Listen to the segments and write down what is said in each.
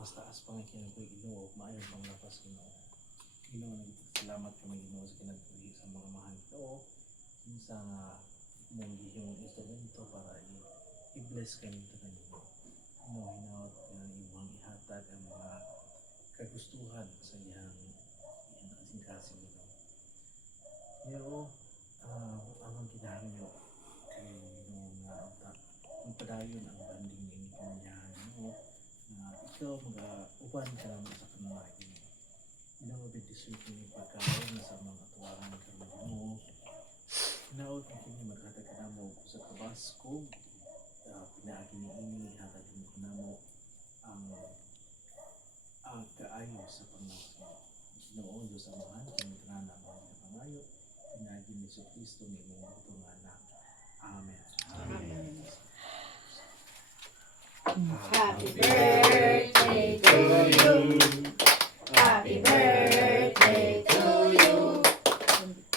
mas taas pa nga kinabuhi Ginoo, maayon pang lapas Ginoo. Ginoo, nagpasalamat kami Ginoo sa kinagpuli sa mga mahal Ginoo. Kinsa nga mong gihimong instrumento para i-bless kami tanan Ginoo. Ginoo, hinaot nga imong ihatag ang mga kagustuhan sa iyang kasing-kasing Ginoo. Ginoo, amang ginahangyo kay Ginoo nga ang padayon ang banding ni kanyahan Ginoo na ikaw mag-uban ka naman sa kanila Ginoo. Ginoo, bendisyon kini pagkaon na sa mga tuwaran karon Ginoo. Hinaot ang kini maghatag ka namo sa kabaskog, pinaagi niini hatag mo kanamo ang kaayo sa panglawas Ginoo. Diyos amahan kini tanan ang mga pangayo pinaagi ni Jesucristo ni imong butong anak. Amen. Amen. Happy birthday to you. Happy birthday to you.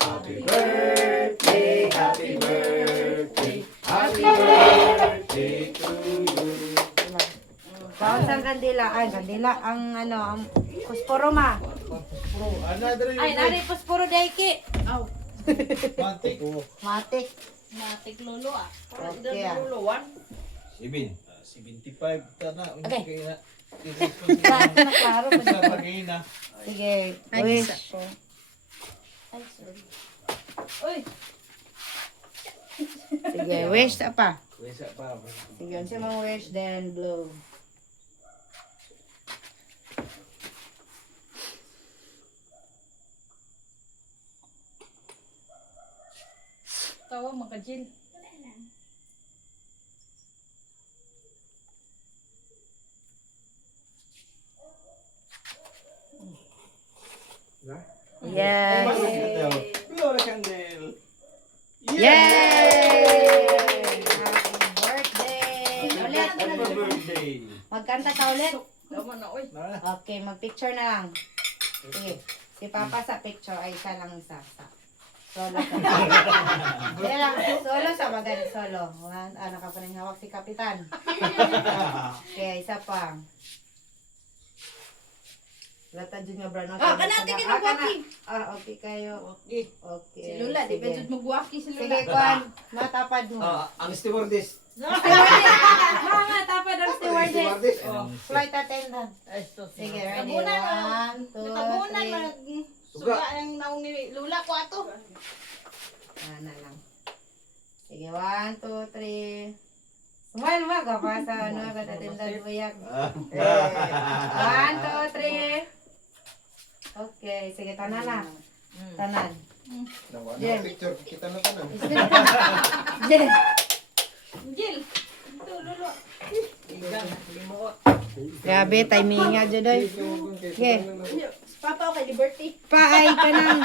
Happy birthday, happy birthday, happy birthday to you. Bawas ang kandila. Ay, kandila. Ang ano, ang pusporo ma. Ay, nari pusporo daiki. Aw, Matik. Matik. matik lolo ah. Okay ah. Lolo, one. 75 na. Okay. Na. Klaro ba Sa siya? pagina. Sige. Ay, Wish. isa ko. Ay, sorry. Uy, Sige, wish sa pa. Wesa pa. Sige, unsa mang wish then blow. tawa makajil. Yes. Blow the candle. Yay! Happy birthday! Ulit. Happy birthday. Magkanta ka ulit? Tama na, uy. Okay, mag-picture na lang. Sige. Si Papa sa picture ay isa lang isa. Solo sa. Kaya lang, solo sa bagay solo. Naka pa rin hawak si Kapitan. Okay, isa pa. Lata dyan nga brano. Kanati ka na waki. Okay kayo. Okay. Okay. Si Lula, di ba sige. dyan magwaki si Sige, Lula? Kwan. Matapad mo. Ang stewardess. Mga tapad ang stewardess. Stewardess. Flight attendant. Ay, ito. Sige, ready? Tabunan na. 1, 2, Tabunan 3. Suga ang naong ni Lula ko ato. Na lang. Sige, 1, 2, 3. Smile mo ka pa sa ano, katatindad buyak. 1, 2, 3. Okay, sige, tanan na. Tanan. Jen. Picture kita na tanan. Jen. Jill. Ito, Lolo. Igang, limuot. Grabe, timing nga dyan doy. Okay. Papa, okay, Liberty. Paay ka nang.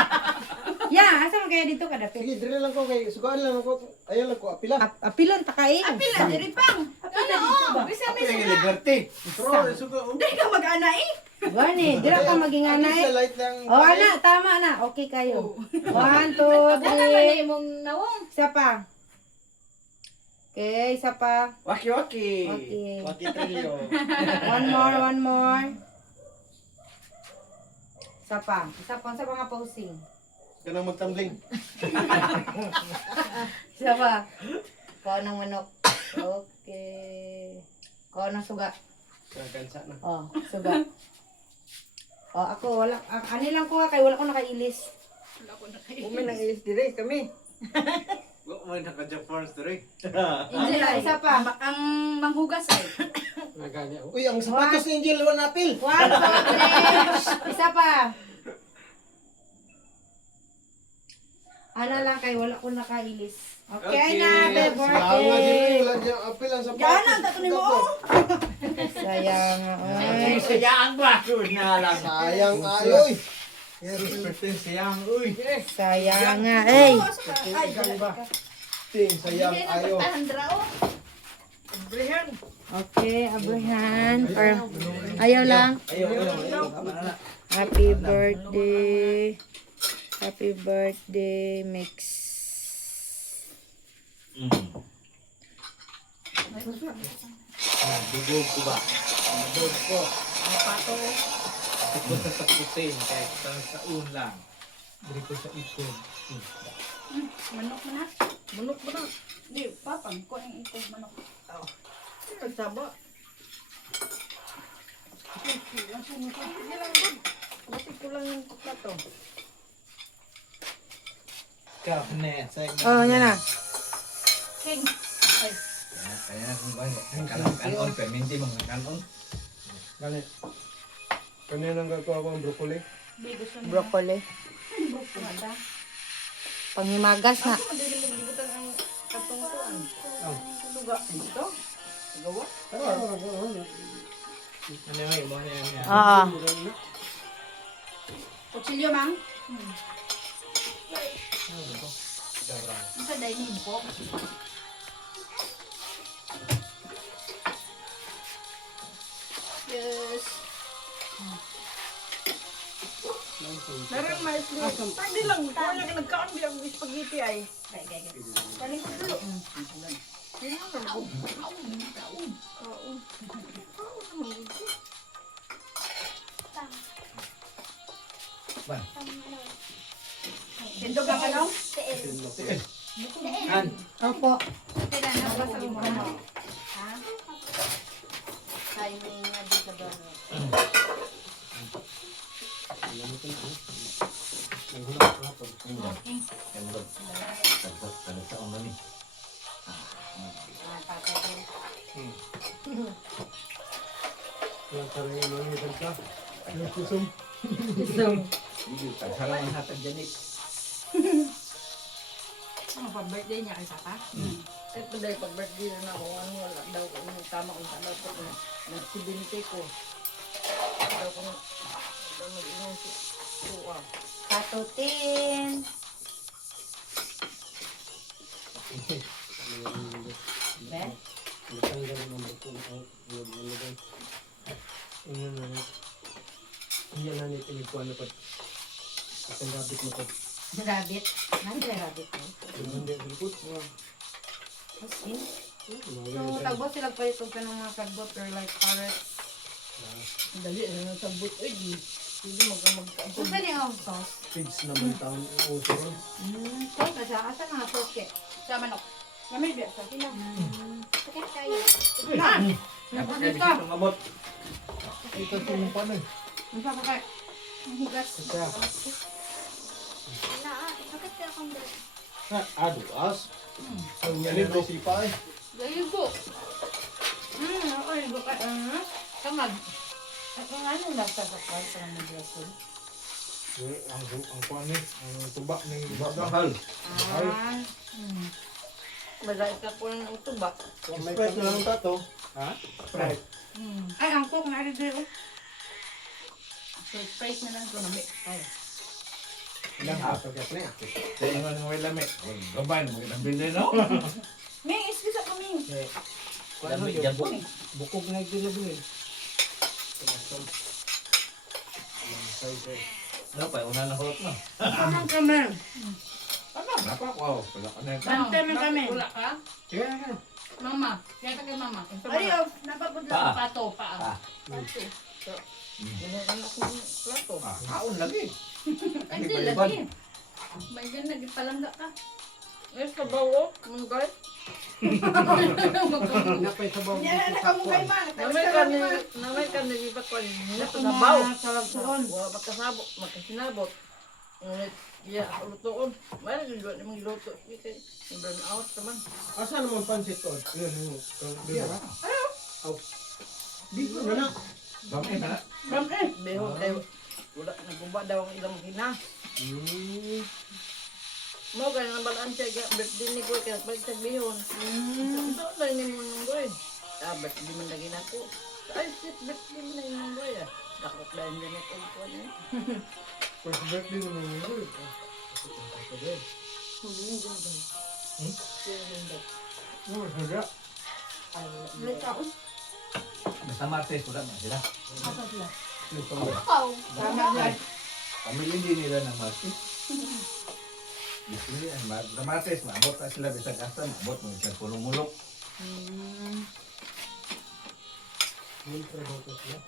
Ya, asa man kaya dito ka dapit? Sige, dire lang ko kay sugaan lang ko. Ayan lang ko apila. Apilon ta kain. Pila, diri pang. Ano, oh, bisa may suga. Liberty. Pero suga. Dahil ka mag-ana eh. Gani, dira ka maging Sa anay. light lang. Oh, ana, tama na. Okay kayo. 1, 2, Wala man 3. imong nawong. Isa pa. Okay, isa pa. Waki-waki. Okay. Waki trilyo. One more. Isa pa nga posing. Kanang magtambling. Isa pa. Kau ng manok. Okay. Kau ng suga. Kansa na. Oh, suga. Oh, ako wala. Ani lang ko kay wala ko nakailis. Wala ko na kayo. Umi nang ilis dire kami. Wa man naka-Japan dire. Isa pa. Ang manghugas ay. Naganya. Uy, ang sapatos ni Angel wala napil. 1, 2, 3. Isa pa. Ano lang kay wala ko nakailis. Okay, na, happy birthday. Wala dyan apil ang sapatos. Yan ang tato ni mo. Sayang. Ay. Sayang ba? Na lang. Sayang ayoy. Sayang uy. Sayang nga. Ay. Ay, Ting sayang ayo. Okay, Abraham. Or, ayaw lang. Ayo. Happy birthday. Happy birthday, Mix. Dugog ko ba? Dugog ko. May pato. Ikot sa tapusin, kahit sa ulang. Bili ko sa ikot. Manok mo na. Bunok mo na. Di, papang ko ang itong manok. Nagsaba. Sige lang doon. Bakit ko lang yung plato? Karne, sa Oh, yan na. King. Ay, Kaya ang kanon, perminti mga kanon. Ganit. Kanina gagawa ko ang broccoli. di gusto niya. Broccoli. Broccoli na. Panghimagas na. Ako, madali maglibutan ang katungkuan. Luga. Dito? Gawa? Ano yung mo na yan? Oo. Kutsilyo, mang. Sa dining po. Yes. Meron mais na. Hindi lang. Kaya ka nagkaan bilang spaghetti ay. Kaya. Galing ko dulo. Tindog ang ano? An, Opo. Kaya na ba sa ano? Ha? Timing na dito doon. sa ulo ni. Papatay. Walang karang yung mga ka. Yung kusum. Hindi, pagsarang ang hatag dyan eh. Ano pa birthday niya kay Papa? Ito dahil pag birthday na ako, ano wala daw ko yung tama kung tama ko na nagsibinte ko. Daw ko nag-inom si Tuwa. Patutin. Be? Natanggal ng broccoli. Inyan na. Inyan na nito yung kuwan na pa. Isang rabbit mo ko. Rabbit. Nandiyan rabbit mo. Hindi, hilpot. Asin. So, tagbot sila pa itong kanang mga kagbot or like carrots. Dali, ano sa but? Ay, di. Hindi Ang galing ang sauce. Pigs naman taon uso ron. Sauce na siya. Asa nga sauce ke? Sa manok. Lamay biya sa sila. Sakit tayo. Na! Dapat Napag kayo dito. bisitong abot. Ito sinupan eh. Ang papakay. Ang hugas. Kaya, Sakit ka akong dali. Aduas. ang yan na sipa eh. Galigo. Ako yung buka. Tamad. At ang ano nasa sa kwarto ng maglason? Ang kuwan eh. Ang tuba ng Bakal. Ah. Malait ka po ng tuba. Sprite na lang tato. Ha? Sprite. Ay, ang cook na rin dito. So, sprite na lang ko na may. Ay. Ilang hato ka na. Sa ingon ng wala me. Gabay mo kitang bilhin no? May iskisa kami. Kuwan mo Dami yung dyan po. bukog na yung dinabingin. Ano pa, una na hulot na. Ano kami? Ano, napak, wow. Wala ka na yung Bante man kami. Wala ka? Kaya nga. Mama. Kaya ka kay mama. Ay, Ay, napagod lang. Pato. Pa. Pato. Ginagawa ko ng plato. Kaon lagi. Ay, Hindi di pa lagi. May ganun, nagpalangga ka. Ay, sa bawo. Munggay. Napay sa bawang Yan, nakamukay man. Namay ka nilipat ko. Sa bawo. Sarap-suon. Wala magkasabot. Magkasinabot. Ngunit, iya, lutoon. Mayroon yung luto. Yung luto. Yung burn out naman. Asa naman pansit to? Yun, yun. Diba? Aw. Dito na na. Bamay na. Beho, kayo. Wala, nagumba daw ang ilang hina. Mo kaya nang balaan siya kaya birthday ni Boy kaya balik sa bihon. Ito na ni mo nung Boy. Birthday man lagi na ko. Ay, shit, birthday mo na yung Boy ah. Dakot na yung ganit ang ko niya. First birthday naman yun. Oh, saga. Basta Martes, wala na sila. Ikaw. Tama yan. Pamilya din nila ng Martes. Gusto nila, sa Martes, maabot na sila bisag asa, maabot mo isang pulong-mulok. Mintra daw ko sila.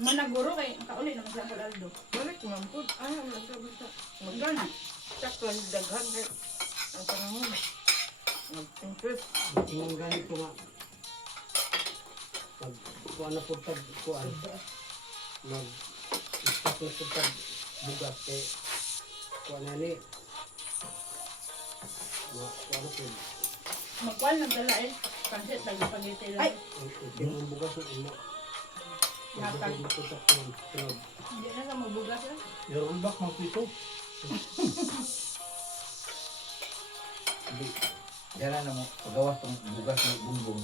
Managuro kay kauli naman sa Aldo. Balik nga po. Wala sa basta. Magana. Sakto daghan kay ang panahon. Mag-interest. Yung ganit ko nga. Pag kuha na po tag kuhaan. Mag-istak na po tag bugas kay kuha na ni. Kuha na po. Magkwal nagdala eh. Pansit tayo spaghetti lang. Ay! Yung bugas na imo. Hatag. Sunod. Hindi na sa mabugas eh. Meron ba kang pito? Hindi. Yan na mo. Pagawas tong bugas ng bumbong.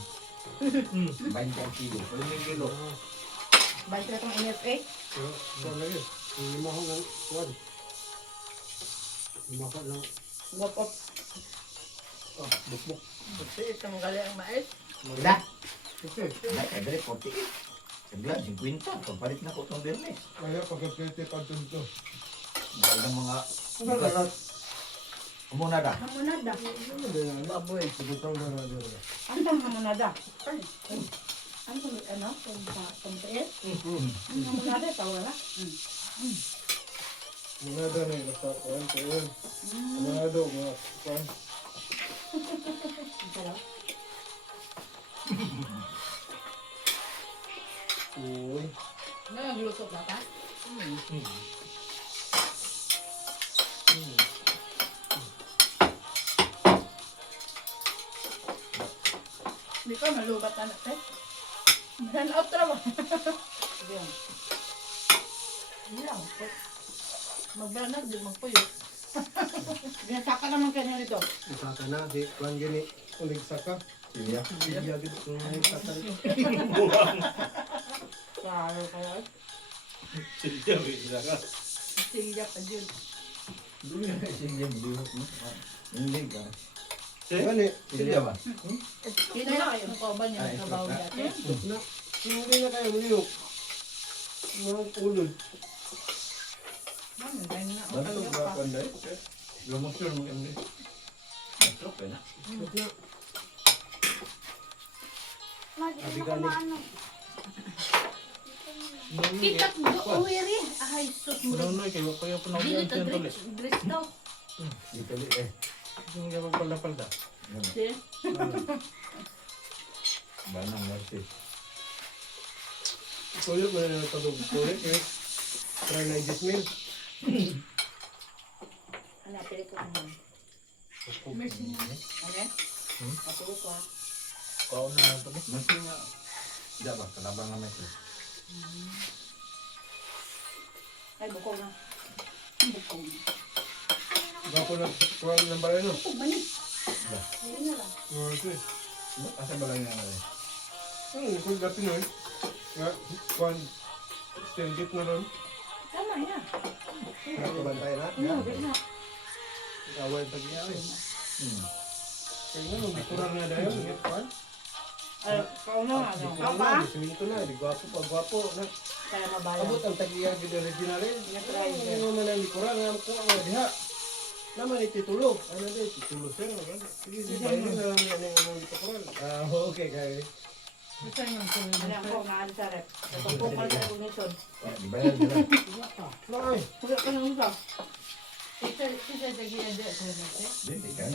20 ang kilo. 20 kilo. Balik na itong NFA. Pero kuha na yun. Yung lima ko ng kuhan. Lima ko ng Walk off. bukbuk. Kasi itong gali ang mais. Dah. Okay. Nak ada 48. Sebelah 50. Pagpalit na ko itong Bernes. Kaya pagka-plate pa dito. Wala mga bugas. Umuna dah. Hamonada. Ano ba yan? Baboy. Sigutang na na dito. Ano ang hamonada? Ano ano? Pampiit? Ang hamonada, tawala. Manado na yung nasa kuhan. Kaya manado mga kuhan. Sarap. Uy. Nagluto na ka? Hindi ka malubat anak eh. Dan out trabaho. Yan. Yan lang. Magbanag di magpuyo. Binasaka naman kayo nito. Isaka na. Di kuhan gini. Ulig saka. Iya. Iya gitu. Ulig saka dito. Klaro kayo. Silya, bisa ka. Silya pa dyan. Dulu ya sini beli. Ini kan. Gani. Silya ba? Hindi na kayo kauban niya ng trabaho dati. Na. Hindi na kayo liyok. Mga ulod. Ano, dahil na. Bantu berapa anda? Promosi mungkin ni. Masuk ya. Na. Kita uwiri. Ay, sus mo. Ano kayo kaya po na Dili yan ka tulis. dress daw. Dito Yung gawag pala-palda. Di. Banang masih. Kuyo ba na natulog? Kuyo eh. Try na i-dismill. Hanapin ko naman. Mercy na. Ano? Matuko ko ha. Kau na to masih nga. Tidak ba kalabang na masih. Ay, buko na. Buko. Gapo na kuha ng balay no? Buko ba niya? Ayun na lang. Okay. Asa balay nga na. Kung dati no eh. Nga, kuhan. Still git na ron. Tama na. Nakabantay na. Ano, di na. Kawal tagya eh. Kaya nga, nung bikuran na dahil. Ngit kuhan. Ay, kauno nga. Bikuran Papa? na. Siminto na. Di gwapo pa. Gwapo. Kaya mabalang. Abot ang tagya gid original eh. Natry din. Ano man ang bikuran. Nga ko nga diha. Naman ititulo. Ano ba ititulo sir? Sige, sige. Bayarin na lang yan ang bikuran. Ah, okay kaya. Gusto niyo kung Ano ako, maano sa rep. Pagpupal sa kugniton. Dibayar nila. Nay. Kuya ka nang ito. Isa sa gila dyan sa nasi. Hindi kan.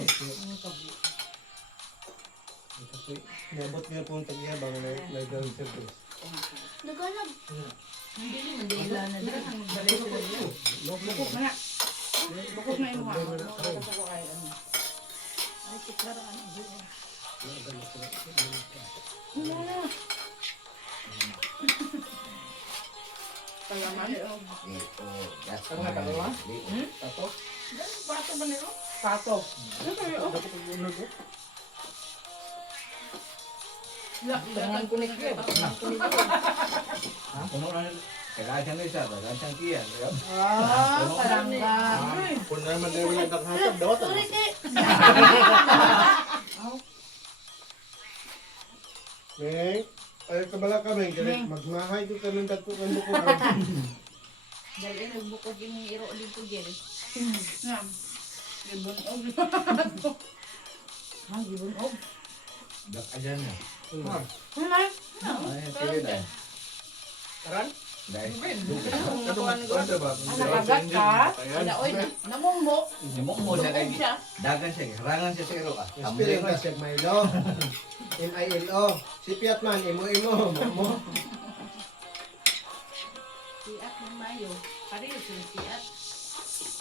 Nabot niya po ang tagya bang may gawin service. Naghanap. Hindi naman dila na dyan. Ang balay sila dyan. Bukok na nga. Bukok na yung mga. Bukok ako kay ano. Ay, kiklara ka na. Wala na. Kaya man. Oh, gas. Ano nga dalawa? Tato. Bato ba nito? Pato. Dapat pag-unod ko. Tangan ko ni Kyo. Tangan ko ni Kyo. Ha? Puno na. Kailangan na isa. Kailangan kiyan. Ah, palangga. Kung naman na yung naghatag, dawat ang. Meng, ay kabala ka, Meng. Magmahay ko ka ng dagko ng buko. Dali, nagbukod yung iro dito dyan. Nga. Libon og. Ah, gibon og. Dak aja na. Ano na? Ay, kiri na. Karan? Dahil. Ano ba? Nakagat ka? Wala, oy, namumbo. Nimong mo siya kay Duog siya. dagan siya. Harangan siya sa iro ah. Spelling ka siya Milo. M-I-L-O. Si Piatman, imo. Mo. Siat ng mayo. Pareho sila siat.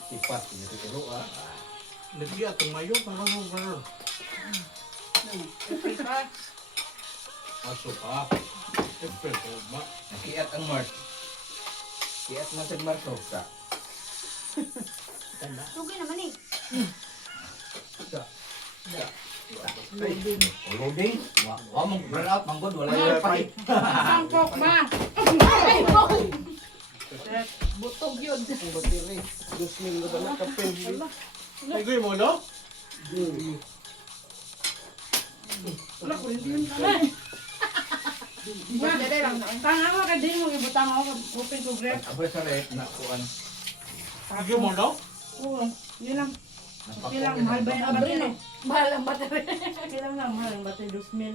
Sipat niya sa iro ah. Lagi atong mayo, parang. April pa. Aso ka. April ko ba? Nakiat ang March. Kiat na sa March ka. Tugay naman eh. Loading. Wa mong burn out manggod wala yung pakit. Sangkok ma. Ay, boy. Butog yun. Ang batiri. 2,000 na ba na kapin? Ay, guy mo, no? Wala ko hindi yun ka. Dali lang. Tanga mo ka din mo ibutang ako open to grab. Abay sa red na kuan. Sige mo, no? Oo, yun lang. Napakuha Kailang na. mahal ba yung battery? Mahal ang battery. Kailang na mahal ang battery, 2,000.